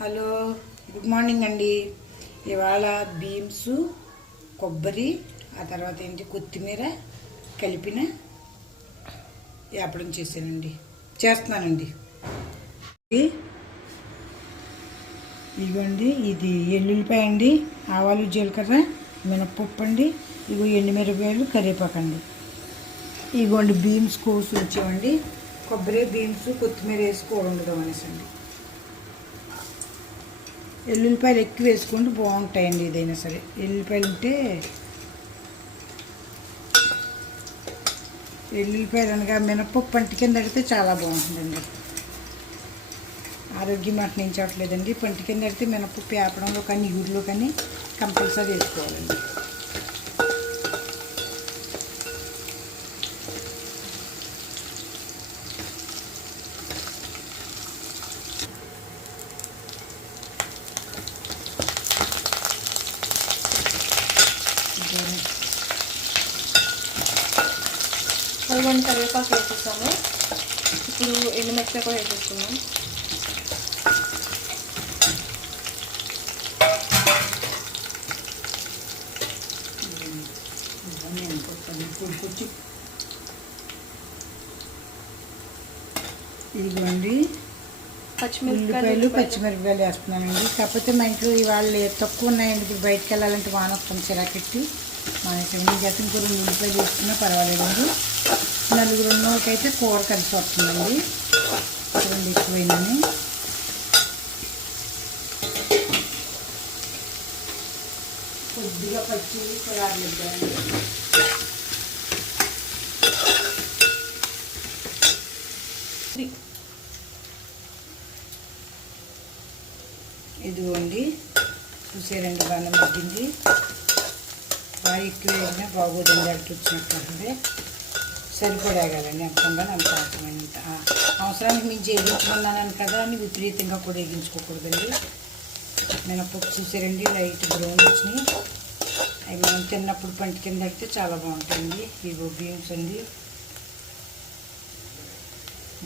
Hello good morning అండి. ఇవాళ beams కొబ్బరి ఆ తర్వాత ఏంటి కొత్తిమీర కలిపిన వేపడం చేశానండి. చేస్తున్నానండి. ఇదిగోండి ఇది ఎల్లుల్లిపాయ అండి ఆవాలు జీలకర్ర మినప్పప్పు అండి ఇగో ఎండుమిరపకాయలు కరివేపాకు అండి. ఇగోండి బీన్స్ కోసి ఉంచామండి. కొబ్బరి బీన్స్ కొత్తిమీర వేసి కూర వండుదాం అనేసి అండి ఎల్లుల్లిపాయలు ఎక్కువ వేసుకుంటే బాగుంటాయండి ఏదైనా సరే. ఎల్లుల్లిపాయలు ఉంటే ఎల్లుల్లిపాయలు అనగా మినపప్పు పంట కింద పెడితే చాలా బాగుంటుందండి. ఆరోగ్యం మాట నేను చెప్పట్లేదండి. పంట కింద అడిగితే మినపప్పు వేపడంలో కానీ ఊరిలో కానీ కంపల్సరీ వేసుకోవాలండి. అదిగోండి కరివేపాకు వేసేసాము. ఇప్పుడు ఎండుమిరపకాయ కూడా వేసేసుకున్నాం ఇదిగోండి. పచ్చిమిరపకాయలు ఉల్లిపాయలు పచ్చిమిరపకాయలు వేస్తున్నానండి. కాకపోతే మా ఇంట్లో ఇవాళ తక్కువ ఉన్నాయండి. బయటకు వెళ్ళాలంటే వాన వస్తుంది చిరాకెట్టి. మా ఇక్కడ మీ గత ఇంకో రెండు ఉల్లిపాయలు వేసుకున్నా పర్వాలేదండి. నలుగురు ఉన్నోళ్ళకైతే కూర కలిసి వస్తుందండి. రెండు ఎక్కువైందని కొద్దిగా పచ్చి పొలాలు ఇదిగోండి చూసారండి బాగా మగ్గింది బాగా ఎక్కువ బాగోదండి అట్టు వచ్చినట్టు ఉంటుంది సరిపడేగాలండి ఎంత ఉందని అంత అవసరమైనంత అవసరానికి మించి వేగించుకున్నాను కదా అని విపరీతంగా కూడా వేగించుకోకూడదండి మినపప్పు చూసారండి లైట్ బ్రౌన్ వచ్చినాయి. అవి మనం తిన్నప్పుడు పంట కింద పెడితే చాలా బాగుంటుంది. ఇవో బీన్స్ అండి.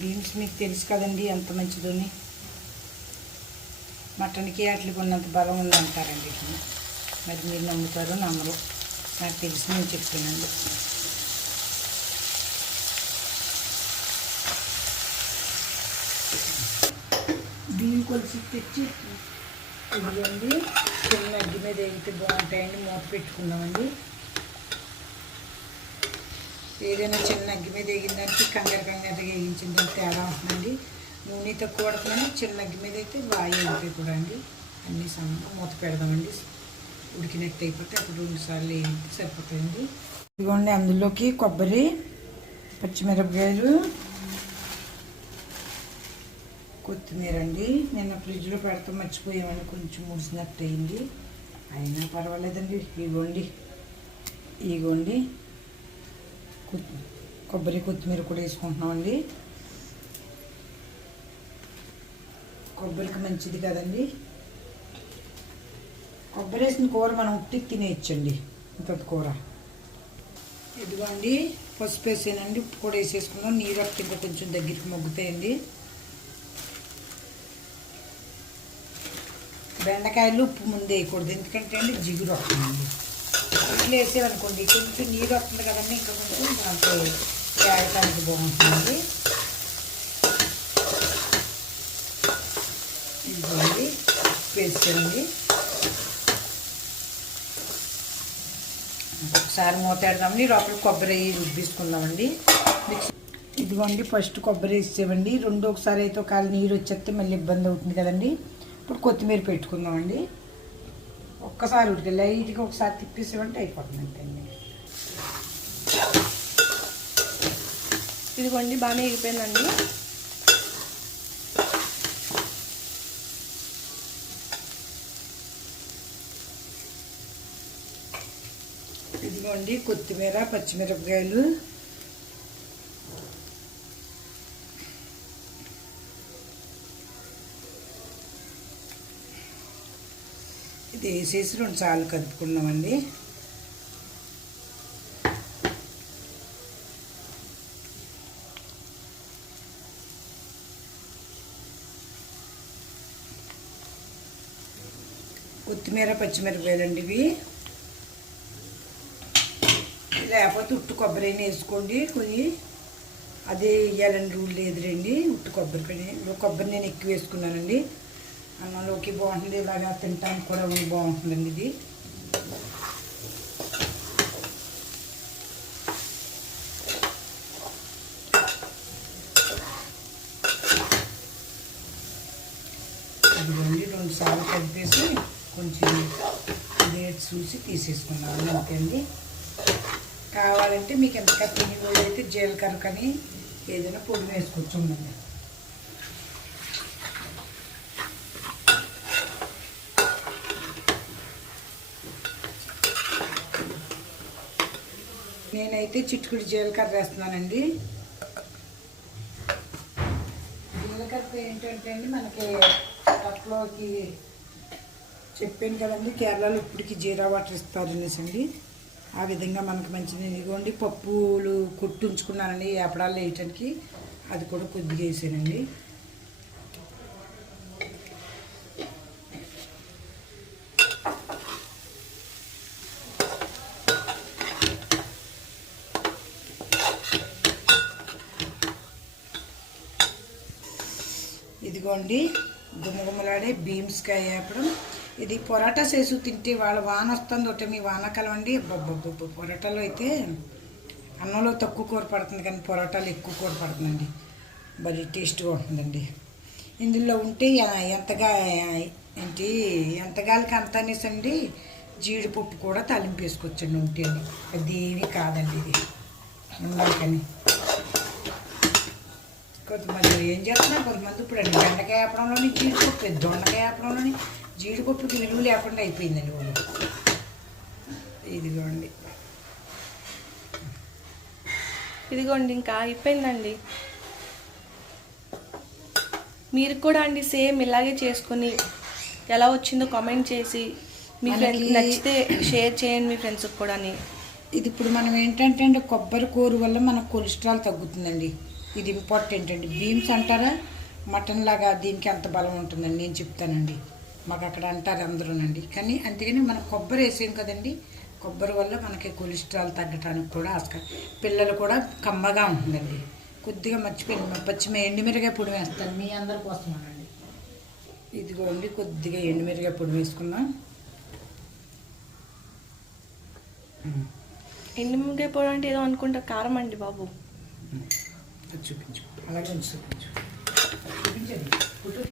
బీన్స్ మీకు తెలుసు కదండి ఎంత మంచిదని. మటన్కి వాటికి ఉన్నంత బలం ఉందంటారండి. మరి మీరు నమ్ముతారు నమ్మరు. నాకు తెలిసి నేను చెప్తున్నాను బియ్యం కొలిసి తెచ్చి ఇదిగోండి చిన్న అగ్గి మీద వేగితే బాగుంటాయండి మూత పెట్టుకుందామండి. ఏదైనా చిన్న అగ్గి మీద వేగిందానికి కంగారు కంగారు వేగించిన దానికి తేడా ఉంటుందండి. నూనె తక్కువ పడుతుందని చిన్న అగ్గి మీద అయితే బాగా వేగుతాయి కూడా అండి అన్ని సమంగా మూత పెడదామండి. ఉడికినట్టు అయిపోతే అప్పుడు రెండు సార్లు వేగితే సరిపోతాయండి. ఇదిగోండి అందులోకి కొబ్బరి పచ్చిమిరపకాయలు కొత్తిమీర అండి నిన్న ఫ్రిడ్జ్లో పెడతాం మర్చిపోయామని కొంచెం ముసినట్టు అయింది అయినా పర్వాలేదండి. ఇగోండి. ఇగోండి. కొబ్బరి కొత్తిమీర కూడా వేసుకుంటున్నామండి. కొబ్బరికి మంచిది కదండి. కొబ్బరి వేసిన కూర మనం ఉట్టి తినేయచ్చండి. ఇంత కూర. ఇదిగోండి. పసుపు వేసేనండి. ఉప్పు కూడా వేసేసుకుందాం నీరు ఇంకా కొంచెం దగ్గరికి మొగ్గుతాయండి. బెండకాయలు ఉప్పు ముందు వేయకూడదు. ఎందుకంటే అండి జిగురు వస్తుందండి ఇట్లా వేసేవనుకోండి కొంచెం నీరు వస్తుంది కదండి ఇంకా కొంచెం దాంట్లో వేయటానికి బాగుంటుంది. ఇదిగోండి వేసుకోండి. ఒకసారి మూతేడదామండి లోపల కొబ్బరి రుబ్బిసుకుందామండి. మిక్సీ ఇదిగోండి ఫస్ట్ కొబ్బరి వేసేవండి. రెండు ఒకసారి అయితే ఒకవేళ నీరు వచ్చేస్తే మళ్ళీ ఇబ్బంది అవుతుంది కదండి. ఇప్పుడు కొత్తిమీర పెట్టుకుందామండి ఒక్కసారి ఉడికి లైట్గా ఒకసారి తిప్పేసేవంటే అయిపోతుందండి ఇదిగోండి బాగానే ఎగిపోయిందండి ఇదిగోండి కొత్తిమీర పచ్చిమిరపకాయలు. ఇది వేసేసి రెండు సార్లు కలుపుకున్నామండి. కొత్తిమీర పచ్చిమిరపకాయలండి ఇవి. లేకపోతే ఉట్టు కొబ్బరి అయినా వేసుకోండి. కొన్ని అదే వేయాలని రూల్ లేదు రండి ఉట్టు కొబ్బరి కొబ్బరి నేను ఎక్కువ వేసుకున్నానండి. అన్నంలోకి బాగుంటుంది ఇలాగా తినడానికి కూడా బాగుంటుందండి ఇది. అదిగోండి రెండు సార్లు కలిపేసి కొంచెం డేట్ చూసి తీసేసుకున్నాను అంతే అండి కావాలంటే మీకు ఎంత తిని అయితే జీలకర్ర కానీ ఏదైనా పొడి వేసుకోవచ్చు ఉండండి. నేనైతే చిట్టుకుడు జీలకర్ర వేస్తున్నానండి. జీలకర్ర ఏంటంటే అండి మనకి అట్లోకి చెప్పాను కదండి కేరళలో ఇప్పటికి జీరా వాటర్ ఇస్తారు అనేసండి ఆ విధంగా మనకు మంచిది. ఇదిగోండి పప్పులు కొట్టు ఉంచుకున్నానండి ఏపడాలు వేయటానికి. అది కూడా కొద్దిగా వేసానండి. ఇదిగోండి గుమగుమలాడే బీమ్స్కాయ వేపడం. ఇది పొరాటా చేసి తింటే వాళ్ళ వాన వస్తుంది ఒకటి మీ వానాకాలం అండి. బొబ్బొబ్బొబ్బ పొరాటాలో అయితే అన్నంలో తక్కువ కూర పడుతుంది కానీ పొరాటాలు ఎక్కువ కూర పడుతుందండి. మరి టేస్ట్గా ఉంటుందండి. ఇందులో ఉంటే ఎంతగా ఏంటి ఎంతగాలికి అంత అనేసండి జీడిపప్పు కూడా తలింపు వేసుకొచ్చండి ఉంటే అది ఏమీ కాదండి ఇది. ఉండాలి కొంతమంది ఏం చేస్తున్నారు కొంతమంది ఇప్పుడు అండి. బెండకాయ వేపడంలోని జీడిపప్పు దొండకాయ వేపడంలోని జీడిపప్పుకి విలువ లేకుండా అయిపోయిందండి వాళ్ళు ఇదిగోండి. ఇదిగోండి ఇంకా అయిపోయిందండి. మీరు కూడా అండి సేమ్ ఇలాగే చేసుకుని ఎలా వచ్చిందో కామెంట్ చేసి మీ ఫ్రెండ్స్ నచ్చితే షేర్ చేయండి మీ ఫ్రెండ్స్కి కూడా ఇది ఇప్పుడు మనం ఏంటంటే అండి కొబ్బరి కూర వల్ల మనకు కొలెస్ట్రాల్ తగ్గుతుందండి. ఇది ఇంపార్టెంట్ అండి. బీన్స్ అంటారా? మటన్ లాగా దీనికి అంత బలం ఉంటుందండి నేను చెప్తానండి. మాకు అక్కడ అంటారు అందరూనండి. కానీ అంతేగాని మనం కొబ్బరి వేసాం కదండి. కొబ్బరి వల్ల మనకి కొలెస్ట్రాల్ తగ్గడానికి కూడా ఆస్కారం పిల్లలు కూడా కమ్మగా ఉంటుందండి. కొద్దిగా మర్చిపోయింది పచ్చిమి ఎండుమిరగాయ పొడి వేస్తాను. మీ అందరి కోసమేనండి. ఇదిగోండి కొద్దిగా ఎండుమిరగాయ పొడి వేసుకుందాం. ఎండుమిరపకాయ పొడి అంటే ఏదో అనుకుంటా కారం అండి బాబు. చూపించు. అలాగే చూపించు. చూపించండి.